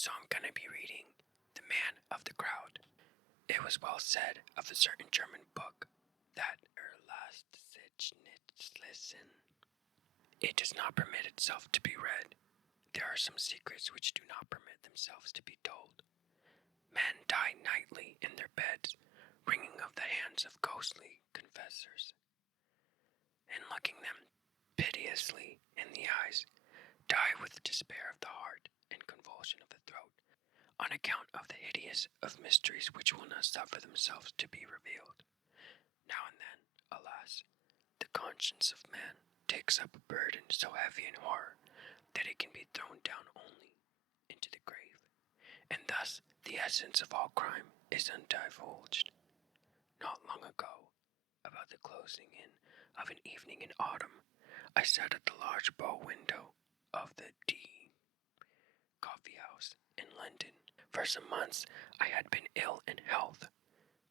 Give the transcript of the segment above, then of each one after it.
so I'm gonna be reading The Man of the Crowd. It was well said of a certain German book that lasst sich nicht lesen. It does not permit itself to be read. There are some secrets which do not permit themselves to be told. Men die nightly in their beds, wringing of the hands of ghostly confessors, and looking them piteously in the eyes, die with despair of the heart and convulsion of the throat, on account of the hideous of mysteries which will not suffer themselves to be revealed. Now and then, alas, the conscience of man takes up a burden so heavy in horror that it can be thrown down only into the grave, and thus the essence of all crime is undivulged. Not long ago, about the closing in of an evening in autumn, I sat at the large bow window of the D coffee house in London. For some months I had been ill in health,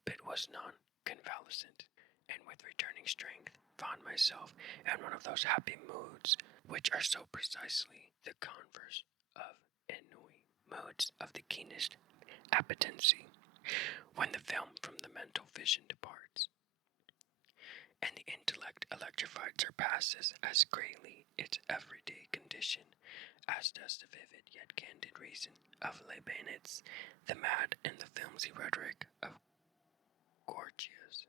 but was non-convalescent, and with returning strength found myself in one of those happy moods which are so precisely the converse of ennui, moods of the keenest appetency, when the film from the mental vision departs, and the intellect electrified surpasses as greatly its everyday condition as does the vivid yet candid reason of Leibniz, the mad and the filmy rhetoric of Gorgias.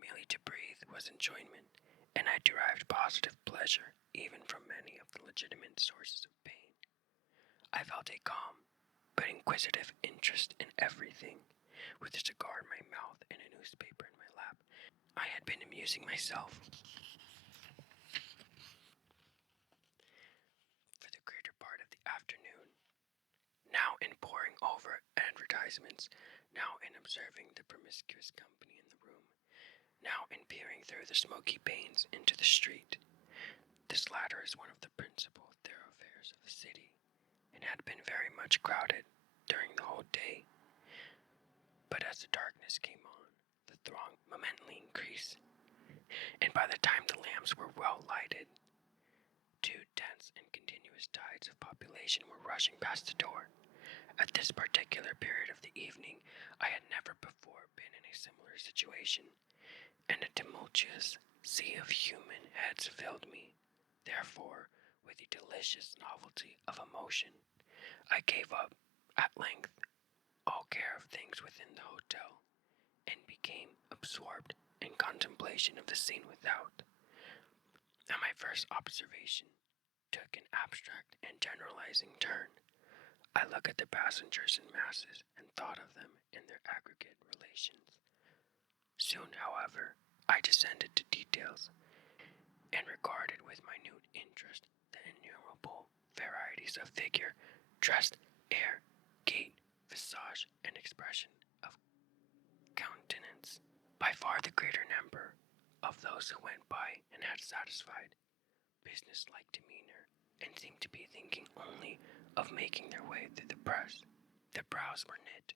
Merely to breathe was enjoyment, and I derived positive pleasure even from many of the legitimate sources of pain. I felt a calm but inquisitive interest in everything. With a cigar in my mouth and a newspaper in my lap, I had been amusing myself for the greater part of the afternoon, now in poring over advertisements, now in observing the promiscuous company in the room, now in peering through the smoky panes into the street. This latter is one of the principal thoroughfares of the city, and had been very much crowded during the whole day. But as the darkness came on, the throng momently increased, and by the time the lamps were well lighted, two dense and continuous tides of population were rushing past the door. At this particular period of the evening, I had never before been in a similar situation, and a tumultuous sea of human heads filled me. Therefore, with the delicious novelty of emotion, I gave up, at length, all care of things within the hotel, and became absorbed in contemplation of the scene without. Now my first observation took an abstract and generalizing turn. I looked at the passengers in masses and thought of them in their aggregate relations. Soon, however, I descended to details, and regarded with minute interest the innumerable varieties of figure, dress, air, gait, visage, and expression of countenance. By far the greater number of those who went by and had satisfied, business-like demeanor, and seemed to be thinking only of making their way through the press. Their brows were knit,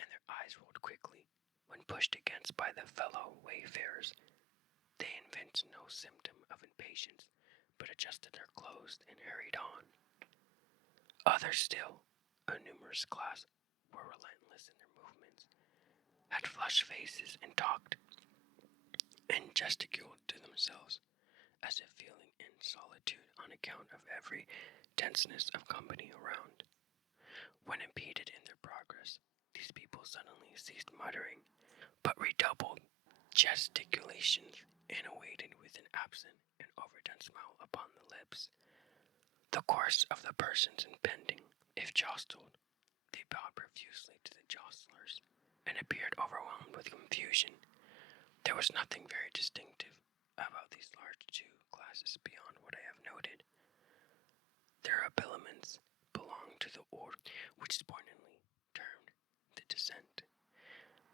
and their eyes rolled quickly. When pushed against by the fellow wayfarers, they evinced no symptom of impatience, but adjusted their clothes and hurried on. Others still, a numerous class, were relentless in their movements, had flushed faces, and talked and gesticulated to themselves, as if feeling in solitude on account of every denseness of company around. When impeded in their progress, these people suddenly ceased muttering, but redoubled gesticulations, and awaited with an absent and overdone smile upon the lips the course of the persons impending. If jostled, they bowed profusely to the jostlers, and appeared overwhelmed with confusion. There was nothing very distinctive about these large two classes beyond what I have noted. Their habiliments belonged to the order which is pointedly termed the descent.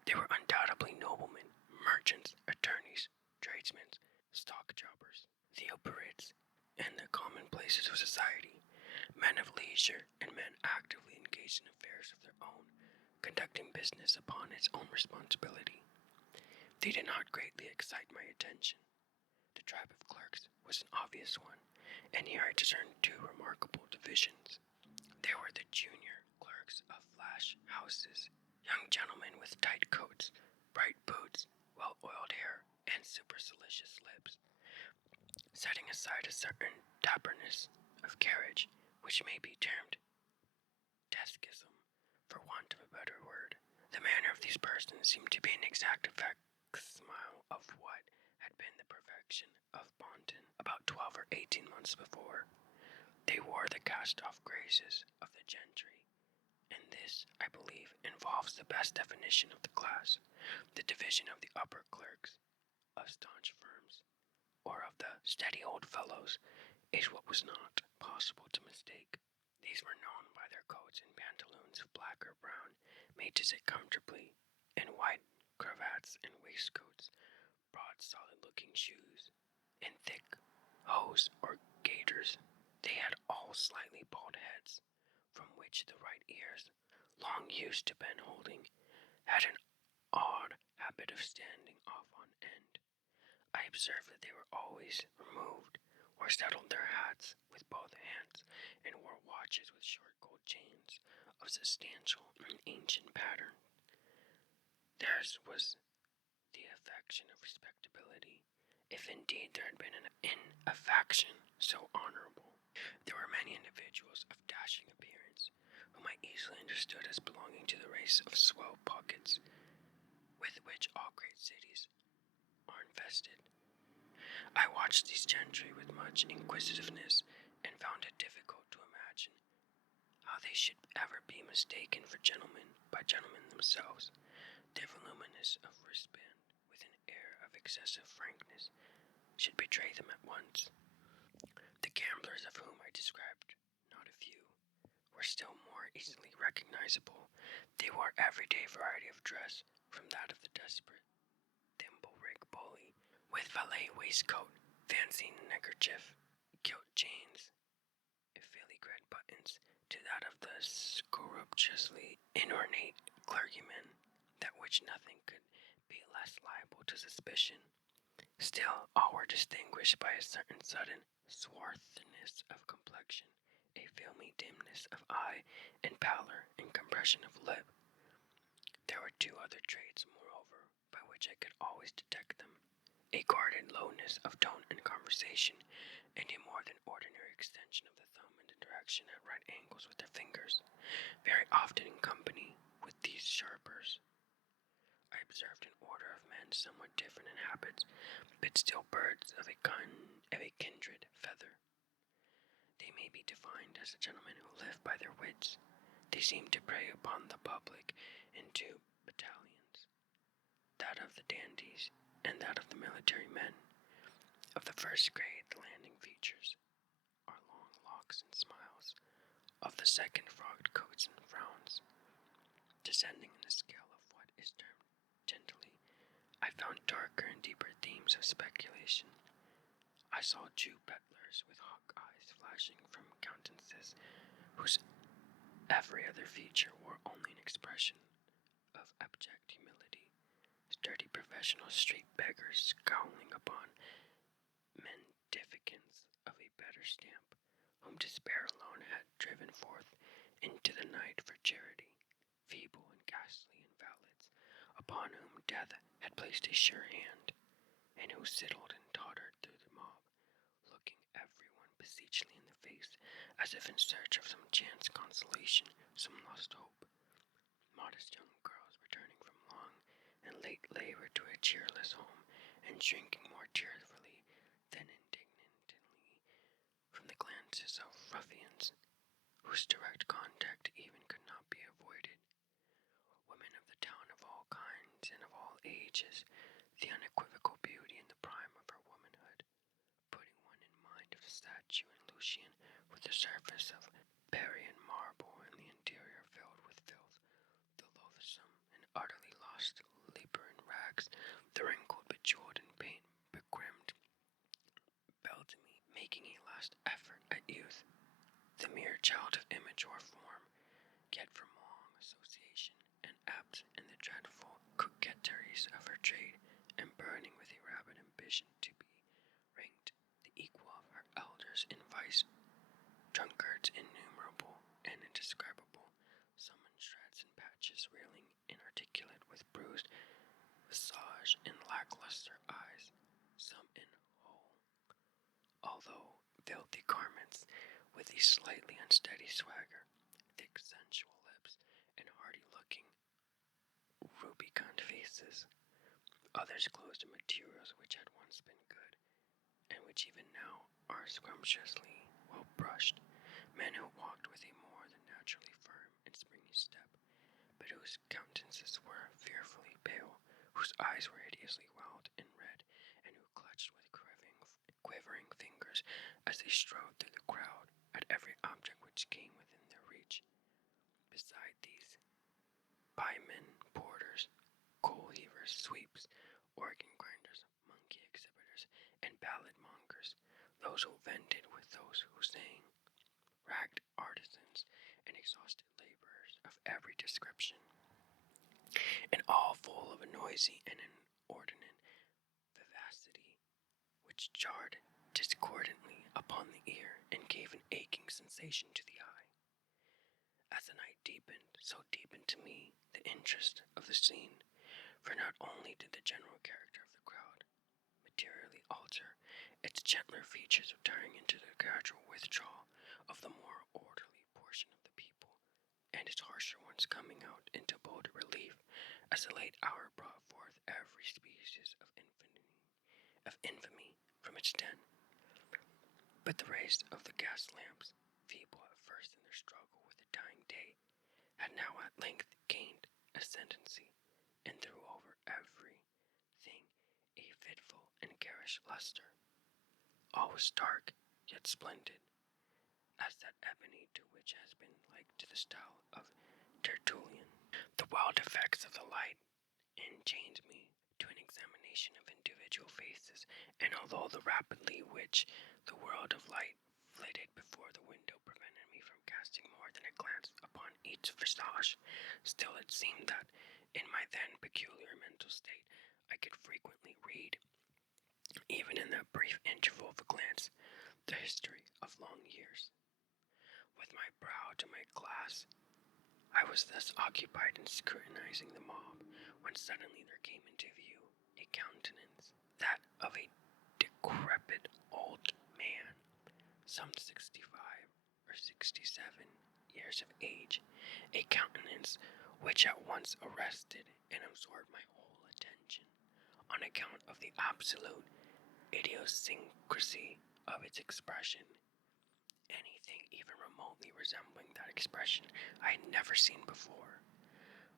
They were undoubtedly noblemen, merchants, attorneys, tradesmen, stock jobbers, the operates, and the commonplaces of society, men of leisure and men actively engaged in affairs of their own, conducting business upon its own responsibility. They did not greatly excite my attention. The tribe of clerks was an obvious one, and here I discerned two remarkable divisions. There were the junior houses, young gentlemen with tight coats, bright boots, well-oiled hair, and supercilious lips, setting aside a certain dapperness of carriage, which may be termed deschism, for want of a better word. The manner of these persons seemed to be an exact facsimile of what had been the perfection of Bonton about 12 or 18 months before. They wore the cast-off graces of the gentry, and this, I believe, involves the best definition of the class, the division of the upper clerks of staunch firms, or of the steady old fellows, is what was not possible to mistake. These were known by their coats and pantaloons of black or brown, made to sit comfortably, and white cravats and waistcoats, broad solid-looking shoes, and thick hose or gaiters. They had all slightly bald heads, from which the right ears, long used to pen-holding, had an odd habit of standing off on end. I observed that they were always removed or settled their hats with both hands, and wore watches with short gold chains of substantial and ancient pattern. Theirs was the affection of respectability, if indeed there had been in a faction so honorable. There were many individuals of dashing appearance, whom I easily understood as belonging to the race of swell pockets, with which all great cities are infested. I watched these gentry with much inquisitiveness, and found it difficult to imagine how they should ever be mistaken for gentlemen by gentlemen themselves. Their voluminous of wristband, with an air of excessive frankness, should betray them at once. The gamblers, of whom I described not a few, were still more easily recognizable. They wore everyday variety of dress, from that of the desperate thimble-rig bully, with valet waistcoat, fancy neckerchief, gilt chains, filigree buttons, to that of the scrupulously inornate clergyman, than which nothing could be less liable to suspicion. Still, all were distinguished by a certain sudden swarthiness of complexion, a filmy dimness of eye, and pallor and compression of lip. There were two other traits, moreover, by which I could always detect them: a guarded lowness of tone and conversation, and a more than ordinary extension of the thumb in the direction at right angles with their fingers. Very often in company with these sharpers, I observed an order of men somewhat different in habits, but still birds of a kindred feather. They may be defined as the gentlemen who live by their wits. They seem to prey upon the public in two battalions, that of the dandies and that of the military men. Of the first grade, the landing features are long locks and smiles; of the second, frogged coats and frowns. Descending in the scale of what is termed gentility, I found darker and deeper themes of speculation. I saw Jew peddlers with hawk eyes flashing from countenances whose every other feature wore only an expression of abject humility; sturdy professional street beggars scowling upon mendificants of a better stamp, whom despair alone had driven forth into the night for charity; feeble and ghastly invalids, upon whom death had placed a sure hand, and who sidled and tottered through the mob, looking every one beseechingly in the face, as if in search of some chance consolation, some lost hope; modest young girls returning from long and late labor to a cheerless home, and shrinking more tearfully than indignantly from the glances of ruffians, whose direct contact even could not be avoided; women of the town of all kinds and of all ages, the unequivocal beauty in the prime of her womanhood, putting one in mind of the statue in Lucian, with the surface of Parian marble and the interior filled with filth; the loathsome and utterly lost leaper in rags, the wrinkled, bejeweled, and paint-begrimed Beltamy, making a last effort at youth; the mere child of image or form, yet from long association, and apt in the dreadful coquetries of her trade, and burning with a rabid ambition to be ranked the equal of her elders in vice; drunkards innumerable and indescribable, some in shreds and patches lackluster eyes, some in whole, although filthy garments, with a slightly unsteady swagger, thick sensual lips, and hardy-looking, rubicund faces. Others clothed in materials which had once been good, and which even now are scrumptiously well brushed. Men who walked with a more than naturally firm and springy step, but whose countenances were fearfully pale, whose eyes were hideously wild and red, and who clutched with quivering fingers as they strode through the crowd at every object which came within their reach. Beside these, piemen, porters, coal heavers, sweeps, organ grinders, monkey exhibitors, and ballad mongers, those who vended with those who sang, ragged artisans, and exhausted laborers of every description, and all full of a noisy and inordinate vivacity, which jarred discordantly upon the ear and gave an aching sensation to the eye. As the night deepened, so deepened to me the interest of the scene, for not only did the general character of the crowd materially alter, its gentler features retiring into the gradual withdrawal of the more orderly portion of the people, and its harsher ones coming out into bolder relief as the late hour brought forth every species of infamy from its den. But the rays of the gas lamps, feeble at first in their struggle with the dying day, had now at length gained ascendancy, and threw over everything a fitful and garish luster. All was dark, yet splendid, as that ebony to which has been likened to the style of Tertullian. The wild effects of the light enchained me to an examination of individual faces, and although the rapidly which the world of light flitted before the window prevented me from casting more than a glance upon each visage, still it seemed that, in my then peculiar mental state, I could frequently read, even in that brief interval of a glance, the history of long years. With my brow to my glass, I was thus occupied in scrutinizing the mob, when suddenly there came into view a countenance, that of a decrepit old man, some 65 or 67 years of age, a countenance which at once arrested and absorbed my whole attention, on account of the absolute idiosyncrasy of its expression. Anything even remotely resembling that expression I had never seen before.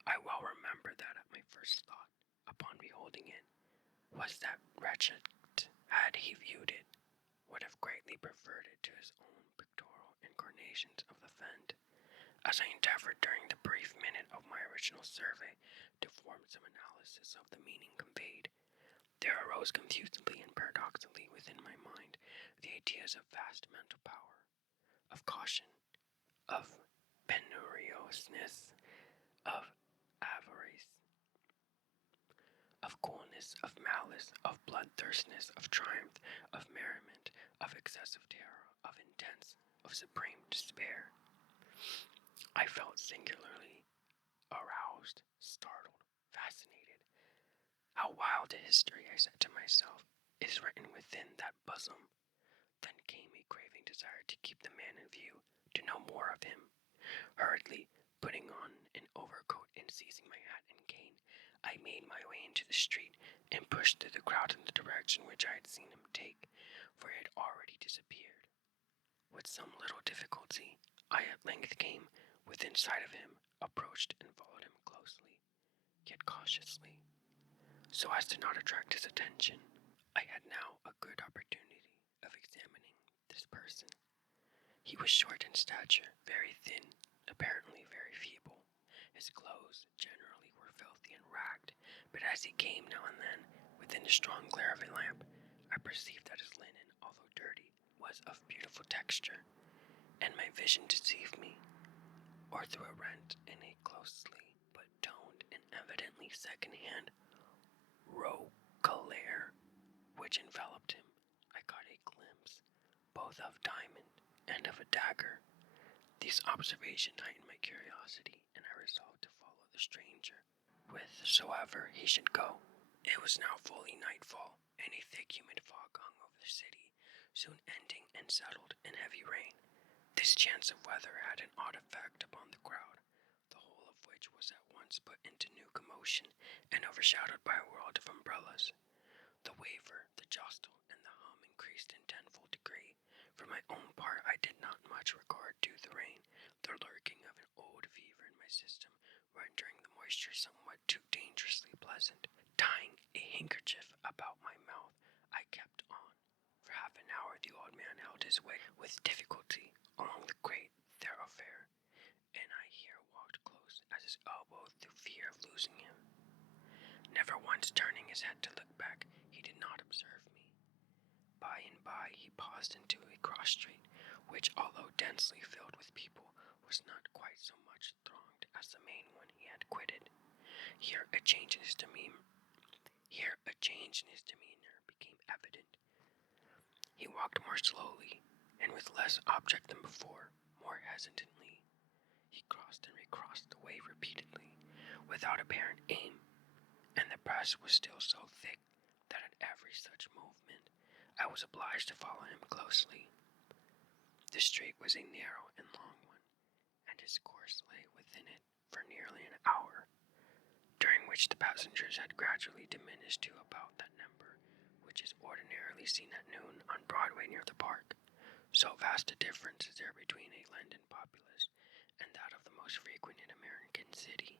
I well remember that at my first thought, upon beholding it, was that wretched, had he viewed it, would have greatly preferred it to his own pictorial incarnations of the Fend. As I endeavored during the brief minute of my original survey to form some analysis of the meaning conveyed, there arose confusedly and paradoxically within my mind the ideas of vast mental power, of caution, of penuriousness, of avarice, of coolness, of malice, of bloodthirstness, of triumph, of merriment, of excessive terror, of intense, of supreme despair. I felt singularly aroused, startled, fascinated. How wild a history, I said to myself, is written within that bosom. Then came a craving desire to keep the man in view, to know more of him. Hurriedly putting on an overcoat and seizing my hat and cane, I made my way into the street and pushed through the crowd in the direction which I had seen him take, for he had already disappeared. With some little difficulty, I at length came within sight of him, approached and followed him closely, yet cautiously, so as to not attract his attention. I had now a good opportunity of examining this person. He was short in stature, very thin, apparently very feeble. His clothes generally were filthy and ragged, but as he came now and then within the strong glare of a lamp, I perceived that his linen, although dirty, was of beautiful texture, and my vision deceived me, or through a rent in a closely but toned and evidently second-hand roquelaire which enveloped him, I caught a glimpse both of diamond and of a dagger. These observations heightened my curiosity, and I resolved to follow the stranger whithersoever he should go. It was now fully nightfall, and a thick humid fog hung over the city, soon ending and settled in heavy rain. This chance of weather had an odd effect upon the crowd, the whole of which was at once put into new commotion and overshadowed by a world of umbrellas. The waver, the jostle, and the hum increased in tenfold degree. For my own part, I did not much regard to the rain, the lurking of an old fever in my system, rendering the moisture somewhat too dangerously pleasant. Tying a handkerchief about my mouth, I kept on. For half an hour the old man held his way with difficulty along the great thoroughfare, and I here walked close at his elbow through fear of losing him. Never once turning his head to look back, he did not observe me. By and by he paused into a cross street, which, although densely filled with people, was not quite so much thronged as the main one he had quitted. Here a change in his demeanor became evident. He walked more slowly, and with less object than before, more hesitantly. He crossed and recrossed the way repeatedly, without apparent aim, and the press was still so thick that at every such movement I was obliged to follow him closely. The street was a narrow and long one, and his course lay within it for nearly an hour, during which the passengers had gradually diminished to about that number which is ordinarily seen at noon on Broadway near the park. So vast a difference is there between a London populace and that of the most frequented American city.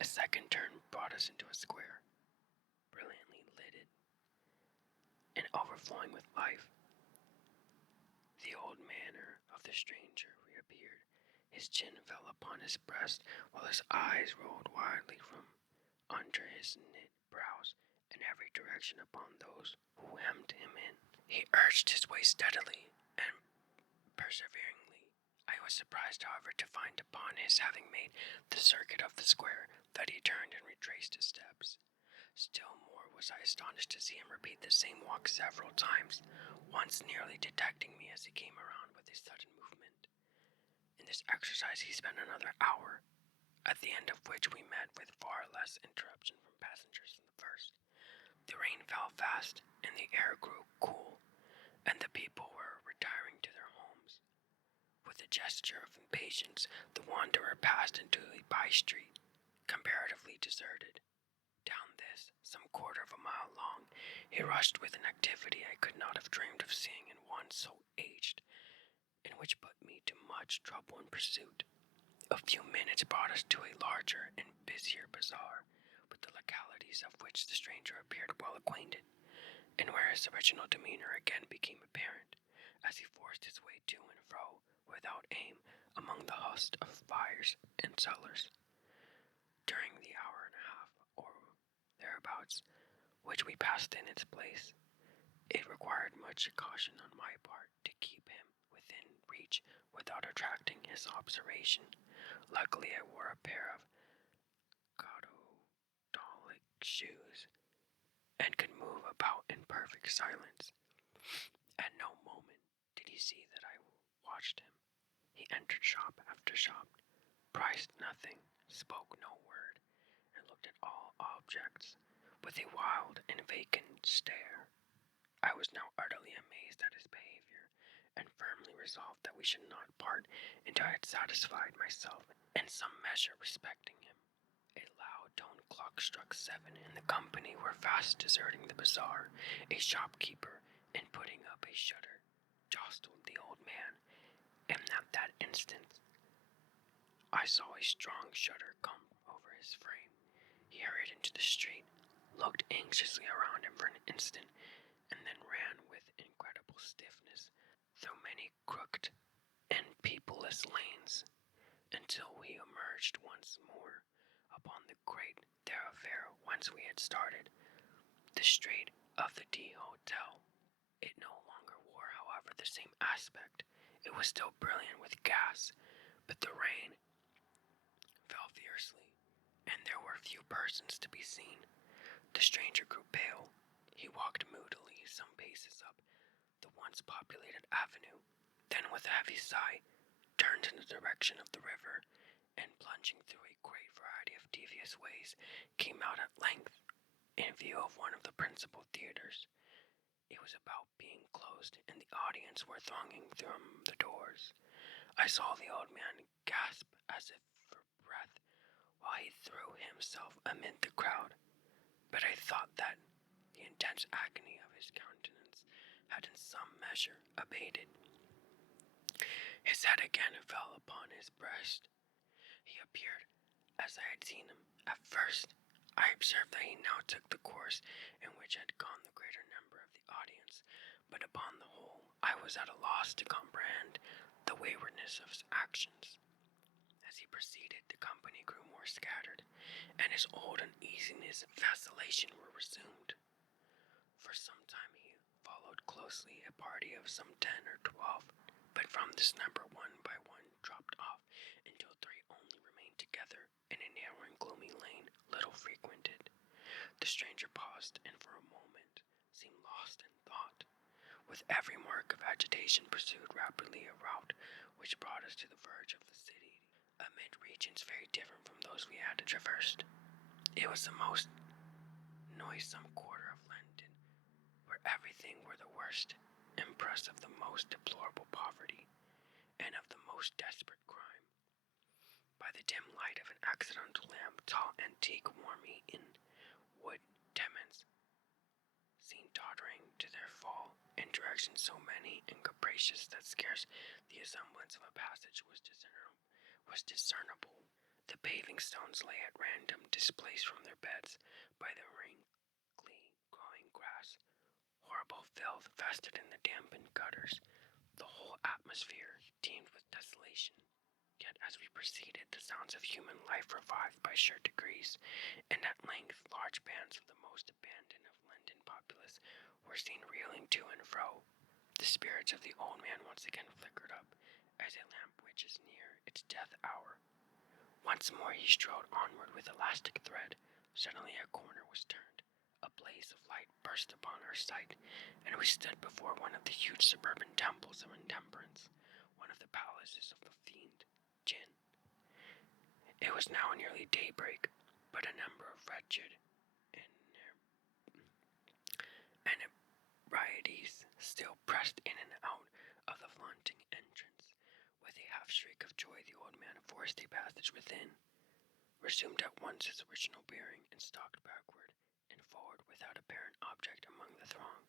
A second turn brought us into a square, brilliantly lighted and overflowing with life. The old manner of the stranger reappeared. His chin fell upon his breast, while his eyes rolled widely from under his knit brows in every direction upon those who hemmed him in. He urged his way steadily and perseveringly. I was surprised, however, to find upon his having made the circuit of the square that he turned and retraced his steps. Still more was I astonished to see him repeat the same walk several times, once nearly detecting me as he came around with a sudden movement. In this exercise he spent another hour, at the end of which we met with far less interruption from passengers than the first. The rain fell fast, and the air grew cool, and the people were retiring to their homes. With a gesture of impatience, the wanderer passed into a by-street, comparatively deserted. Down this, some quarter of a mile long, he rushed with an activity I could not have dreamed of seeing in one so aged, and which put me to much trouble in pursuit. A few minutes brought us to a larger and busier bazaar, with the localities of which the stranger appeared well acquainted, and where his original demeanor again became apparent, as he forced his way to and fro, without aim, among the host of buyers and sellers. During the hour and a half, or thereabouts, which we passed in its place, it required much caution on my part to keep him within reach without attracting his observation. Luckily I wore a pair of caudolic shoes, and could move about in perfect silence. At no moment did he see that I watched him. He entered shop after shop, priced nothing, spoke no word, and looked at all objects with a wild and vacant stare. I was now utterly amazed at his behavior, and firmly resolved that we should not part until I had satisfied myself in some measure respecting him. A loud-toned clock struck 7, and the company were fast deserting the bazaar. A shopkeeper, in putting up a shutter, jostled the old man, and at that instant I saw a strong shudder come over his frame. He hurried into the street, looked anxiously around him for an instant, and then ran with incredible stiffness through many crooked and peopleless lanes, until we emerged once more upon the great thoroughfare whence we had started, the street of the D Hotel. It no longer wore, however, the same aspect. It was still brilliant with gas, but the rain fell fiercely, and there were few persons to be seen. The stranger grew pale. He walked moodily some paces up the once populated avenue, then with a heavy sigh turned in the direction of the river, and plunging through a great variety of devious ways, came out at length in view of one of the principal theaters. It was about being closed, and the audience were thronging from the doors. I saw the old man gasp as if for breath while he threw himself amid the crowd, but I thought that the intense agony of his countenance had in some measure abated. His head again fell upon his breast. He appeared as I had seen him. At first, I observed that he now took the course in which had gone the greater number of the audience, but upon the whole, I was at a loss to comprehend the waywardness of his actions. As he proceeded, the company grew more scattered, and his old uneasiness and vacillation were resumed. For some time he followed closely a party of some 10 or 12, but from this number one by one dropped off until 3 only remained together in a narrow and gloomy lane little frequented. The stranger paused, and for a moment seemed lost in thought. With every mark of agitation pursued rapidly a route which brought us to the verge of the city, amid regions very different from those we had traversed. It was the most noisome quarter of London, where everything were the worst impress of the most deplorable poverty and of the most desperate crime. By the dim light of an accidental lamp, tall antique worm-eaten wood tements seemed tottering to their fall in directions so many and capricious that scarce the semblance of a passage was discernible. The paving stones lay at random, displaced from their beds by the wrinkly growing grass. Horrible filth festered in the dampened gutters. The whole atmosphere teemed with desolation. Yet as we proceeded, the sounds of human life revived by sure degrees, and at length large bands of the most abandoned of London populace were seen reeling to and fro. The spirits of the old man once again flickered up, as a lamp which is near its death hour. Once more he strode onward with elastic thread. Suddenly a corner was turned. A blaze of light burst upon our sight, and we stood before one of the huge suburban temples of intemperance, one of the palaces of the fiend, Djinn. It was now nearly daybreak, but a number of wretched inebriates still pressed in and out of the flaunting entrance. With a half-shriek of joy, the old man forced a passage within, resumed at once his original bearing, and stalked backward and forward without apparent object among the throng.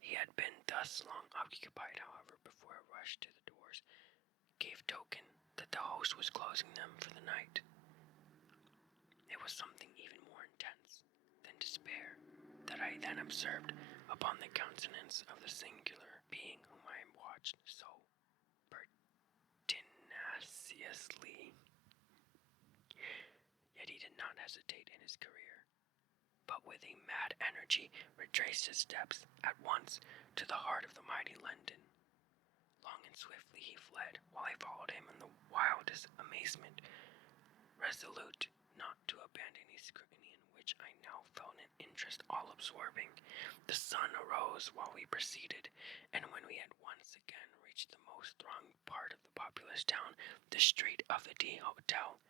He had been thus long occupied, however, before a rush to the doors gave token that the host was closing them for the night. It was something even more intense than despair that I then observed upon the countenance of the singular being whom I watched so pertinaciously. Yet he did not hesitate in his career, but with a mad energy retraced his steps at once to the heart of the mighty London. Long and swiftly he fled, while I followed him in the wildest amazement, resolute not to abandon a scrutiny in which I now felt an interest all-absorbing. The sun arose while we proceeded, and when we had once again reached the most thronged part of the populous town, the street of the D Hotel,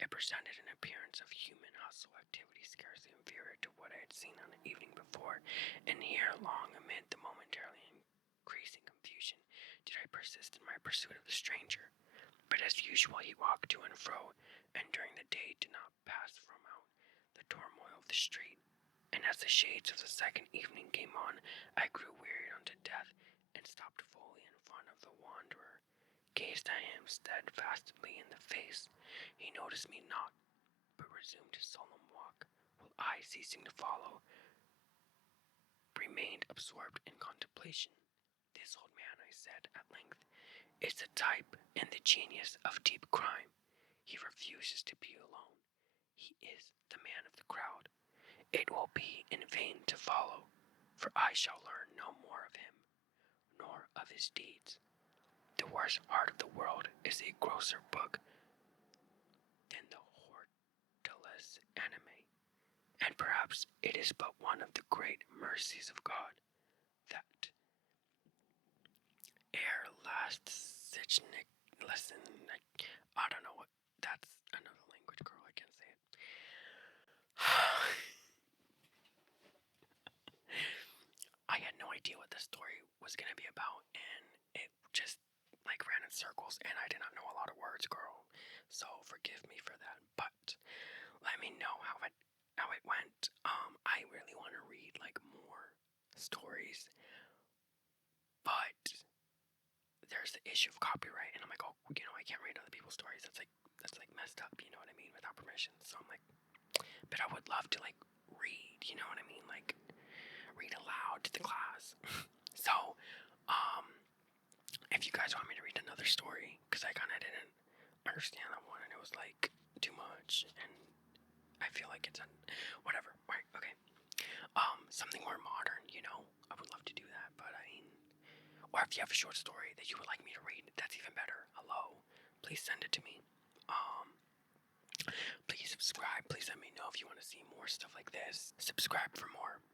it presented an appearance of human hustle activity scarcely inferior to what I had seen on the evening before, and here long amid the momentarily increasing confusion did I persist in my pursuit of the stranger. But as usual he walked to and fro, and during the day did not pass from out the turmoil of the street. And as the shades of the second evening came on, I grew wearied unto death, and stopped fully in front of the wanderer, gazed at him steadfastly in the face. He noticed me not, but resumed his solemn walk, while I, ceasing to follow, remained absorbed in contemplation. This old man, I said at length, is the type and the genius of deep crime. He refuses to be alone. He is the man of the crowd. It will be in vain to follow, for I shall learn no more of him, nor of his deeds. The worst heart of the world is a grosser book than the hortulus anime, and perhaps it is but one of the great mercies of God that ere last Sichnik lesson, I don't know what, that's another language, girl, I can't say it. was gonna be about, and it just like ran in circles, and I did not know a lot of words, girl. So forgive me for that. But let me know how it went. I really want to read like more stories, but there's the issue of copyright, and I'm like, oh, I can't read other people's stories. That's like messed up, you know what I mean, without permission. So I'm like, but I would love to like read, you know what I mean, like read aloud to the class. So, if you guys want me to read another story, because I kind of didn't understand that one, and it was like too much, and I feel like it's whatever. Right? Okay. Something more modern, I would love to do that, but I mean, or if you have a short story that you would like me to read, that's even better. Hello, please send it to me. Please subscribe. Please let me know if you want to see more stuff like this. Subscribe for more.